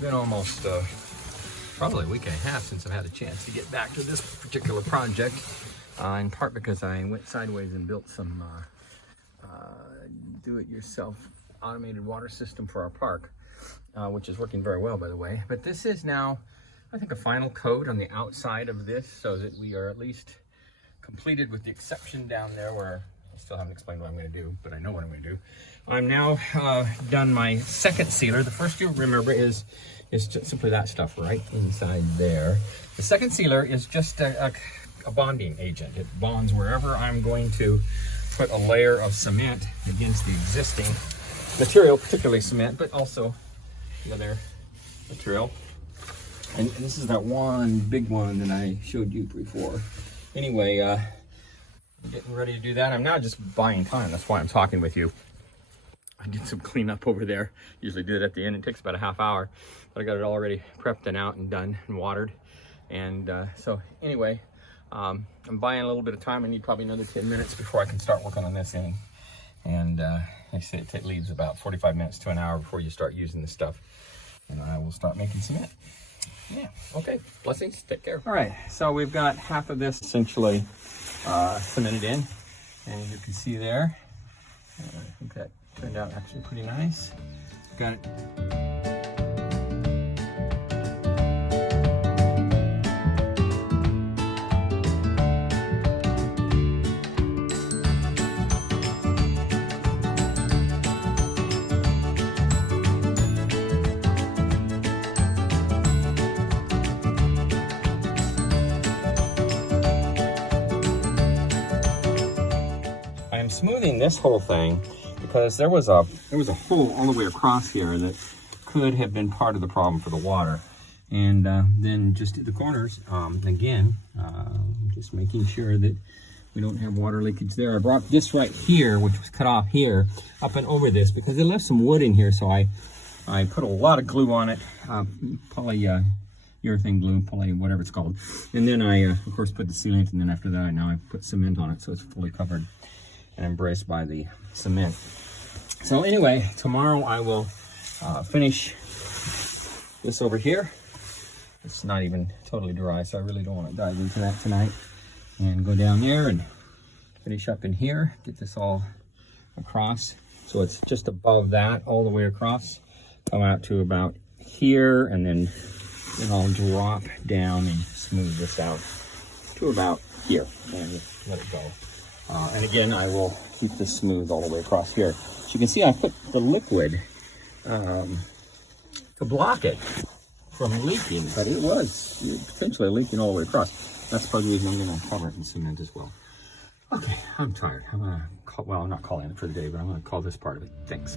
been almost probably a week and a half since I've had a chance to get back to this particular project, in part because I went sideways and built some do-it-yourself automated water system for our park, which is working very well, by the way. But this is now, I think, a final coat on the outside of this so that we are at least completed, with the exception down there where I still haven't explained what I'm going to do, but I know what I'm going to do. I'm now done my second sealer. The first, you remember, is just simply that stuff right inside there. The second sealer is just a bonding agent. It bonds wherever I'm going to put a layer of cement against the existing material, particularly cement, but also the other material. And this is that one big one that I showed you before. Anyway, I'm getting ready to do that. I'm now just buying time. That's why I'm talking with you. I did some cleanup over there. Usually do it at the end. It takes about a half hour, but I got it already prepped and out and done and watered. And so anyway, I'm buying a little bit of time. I need probably another 10 minutes before I can start working on this end. And they say it leaves about 45 minutes to an hour before you start using this stuff. And I will start making cement. Yeah, okay, blessings, take care. All right, so we've got half of this essentially cemented in. And you can see there, I think that turned out actually pretty nice. Got it. I'm smoothing this whole thing because there was a hole all the way across here that could have been part of the problem for the water. And then just at the corners, again, just making sure that we don't have water leakage there. I brought this right here, which was cut off here, up and over this because it left some wood in here, so I put a lot of glue on it, urethane glue, poly, whatever it's called. And then I, of course, put the sealant, and then after that, now I put cement on it, so it's fully covered and embraced by the cement. So anyway, tomorrow I will finish this over here. It's not even totally dry, so I really don't want to dive into that tonight. And go down there and finish up in here, get this all across. So it's just above that, all the way across. Come out to about here, and then I'll drop down and smooth this out to about here and let it go. And again, I will keep this smooth all the way across here. So you can see I put the liquid to block it from leaking, but it was potentially leaking all the way across. That's part of the reason I'm going to cover it in cement as well. Okay, I'm tired. I'm going to call, well, I'm not calling it for the day, but I'm going to call this part of it. Thanks.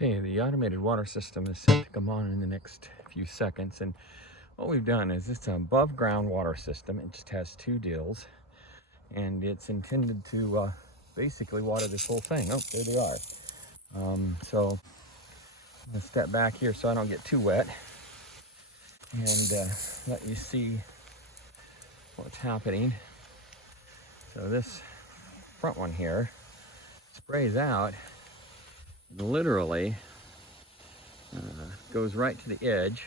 Okay, the automated water system is set to come on in the next few seconds, and what we've done is it's an above ground water system. It just has two deals, and it's intended to basically water this whole thing. Oh, there they are. So I'm gonna step back here so I don't get too wet and let you see what's happening. So this front one here sprays out, literally goes right to the edge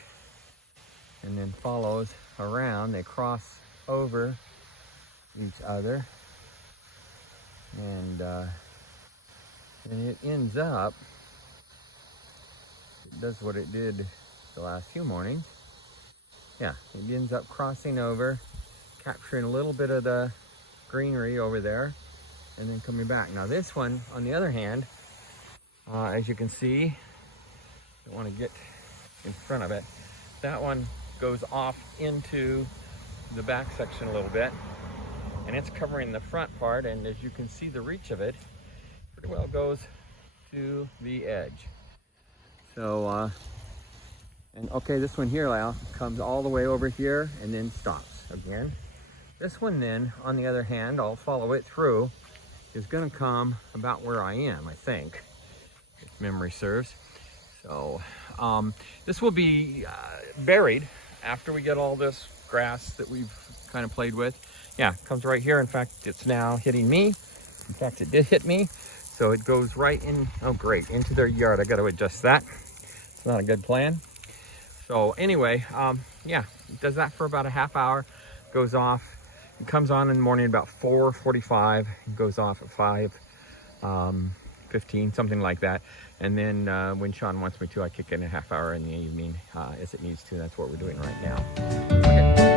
and then follows around. They cross over each other, and it ends up, it does what it did the last few mornings. Yeah, it ends up crossing over, capturing a little bit of the greenery over there, and then coming back. Now this one, on the other hand, as you can see, don't want to get in front of it. That one goes off into the back section a little bit, and it's covering the front part, and as you can see, the reach of it pretty well goes to the edge. So, and okay, this one here now comes all the way over here and then stops again. This one then, on the other hand, I'll follow it through is going to come about where I am, I think, if memory serves. So this will be buried after we get all this grass that we've kind of played with. Yeah, it comes right here. In fact, it's now hitting me. In fact, it did hit me. So it goes right in, oh great, into their yard. I got to adjust that. It's not a good plan. So anyway, yeah, it does that for about a half hour, goes off. It comes on in the morning about 4:45, goes off at 5:15, something like that. And then when Sean wants me to, I kick in a half hour in the evening as it needs to. That's what we're doing right now. Okay.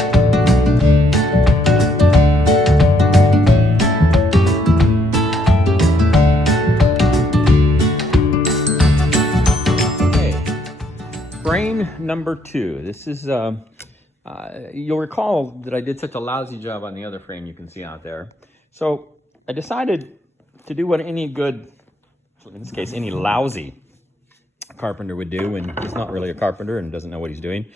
Frame number 2. This is, you'll recall that I did such a lousy job on the other frame you can see out there. So I decided to do what any good, in this case, any lousy carpenter would do when he's not really a carpenter and doesn't know what he's doing.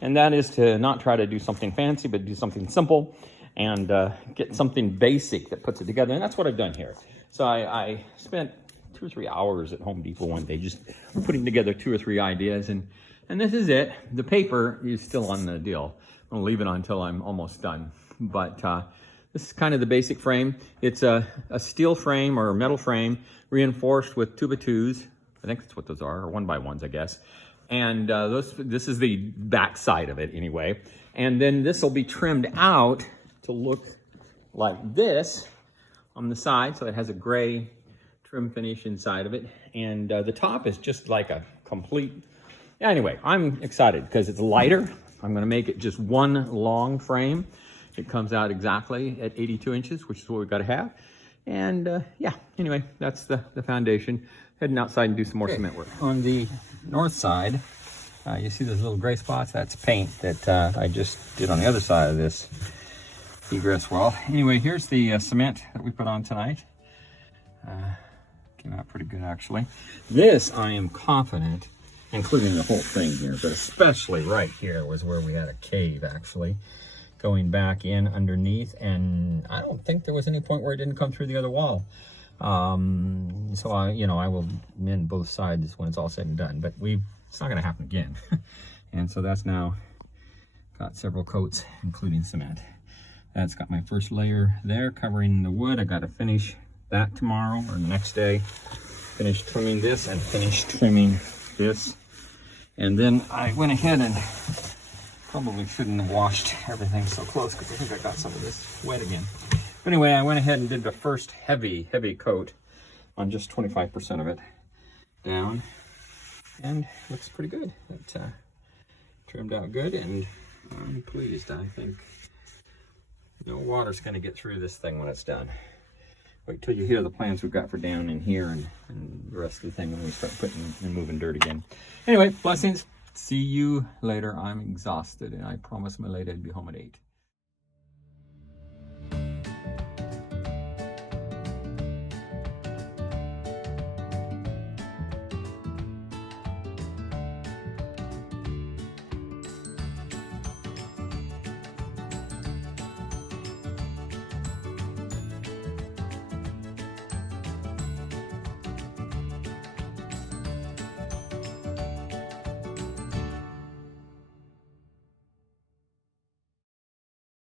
And that is to not try to do something fancy, but do something simple and get something basic that puts it together. And that's what I've done here. So I spent 2 or 3 hours at Home Depot one day just putting together 2 or 3 ideas. And this is it. The paper is still on the deal. I'll leave it on until I'm almost done. But this is kind of the basic frame. It's a steel frame or metal frame reinforced with 2x2s. I think that's what those are, or 1x1s, I guess. And this is the back side of it anyway. And then this will be trimmed out to look like this on the side. So it has a gray trim finish inside of it. And the top is just like a complete... Anyway, I'm excited because it's lighter. I'm going to make it just one long frame. It comes out exactly at 82 inches, which is what we've got to have. And yeah, anyway, that's the foundation. Heading outside and do some more cement work. On the north side, you see those little gray spots? That's paint that I just did on the other side of this egress wall. Anyway, here's the cement that we put on tonight. Came out pretty good, actually. This, I am confident, including the whole thing here, but especially right here was where we had a cave, actually, going back in underneath, and I don't think there was any point where it didn't come through the other wall. So I will mend both sides when it's all said and done, but it's not going to happen again. And so that's now got several coats, including cement. That's got my first layer there covering the wood. I got to finish that tomorrow or the next day. Finish trimming this and finish trimming this. And then I went ahead and probably shouldn't have washed everything so close because I think I got some of this wet again. But anyway, I went ahead and did the first heavy coat on just 25% of it down. And looks pretty good. It trimmed out good and I'm pleased. I think no water's going to get through this thing when it's done. Wait till you hear the plans we've got for down in here and the rest of the thing when we start putting and moving dirt again. Anyway, blessings. See you later. I'm exhausted and I promised my lady I'd be home at 8.